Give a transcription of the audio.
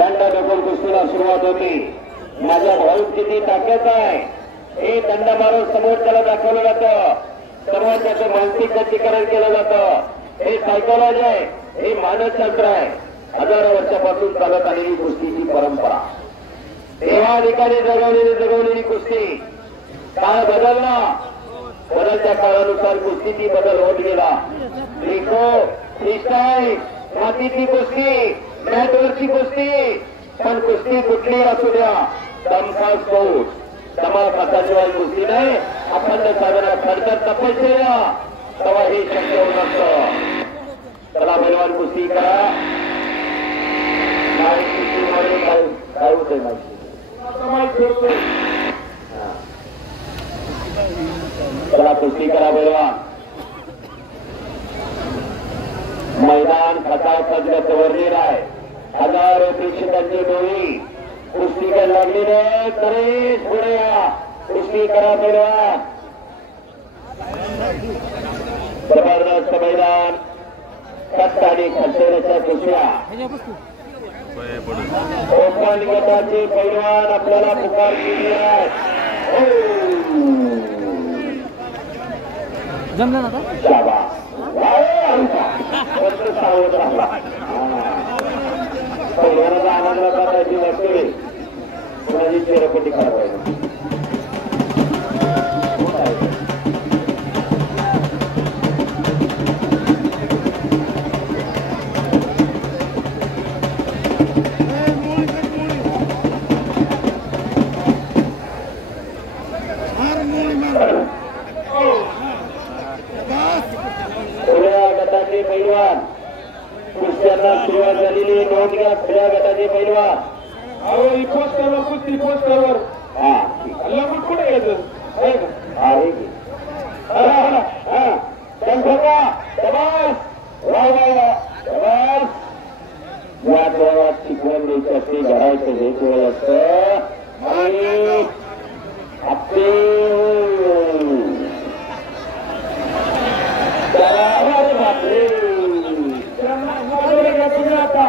दंडा ढकल कुस्तीला सुरुवात होती। माझ्या भाऊत किती ताकद आहे हे दंड मारून समोरच्याला दाखवलं जातं, समोरच्याचं मानसिक गतीकरण केलं जातं। हे सायकोलॉजी आहे, हे मानसशास्त्र आहे। हजारो वर्षापासून चालत आलेली कुस्तीची परंपरा, देवाधिकारी जगवलेली कुस्ती। काळ बदलला, बदलत्या काळानुसार कुस्तीची बदल होत गेला। देखो फ्रीस्टाईल, मातीची कुस्ती, मॅटवरची कुस्ती, पण कुस्ती कुठली असू द्या, दमखा स्पोर्ट, दमा खाताशिवाय कुस्ती नाही। अखंड साधना खडतर तपश्चर्या तेव्हा हे शक्य होत असतं। चला पैलवान कुस्ती करा। काय होतंय माहिती चला कुस्ती करा पैलवान। मैदान खचाखच गच्चवरलेलं आहे। हजारो प्रेक्षकांची टोळी कुस्तीकडे लागलेली आहे। तरी पुढे या, कुस्ती करा पैलवान। जबरदस्त मैदान, कट्ट आणि खचेऱ्याच्या कुस्त्या। ओपन गटाचे पैलवान आपल्याला पुकार केली आहे। जमलं ना शाबास, सावध राहिला। पैलवानाचा आनंद करायची नसते, कुणाची चेहरपट्टी करायची। पैलवान कुस्त्यांना सुरुवात झालेली, नोंद घ्या। खुल्या गटाचे पैलवान पोस्टरवर कुस्ती, पोस्टरवर कुठे यायचं आहे की या डोळ्यात शिकवण द्यायची असते, घडायचं हे डोळ असतं आणि आपले आता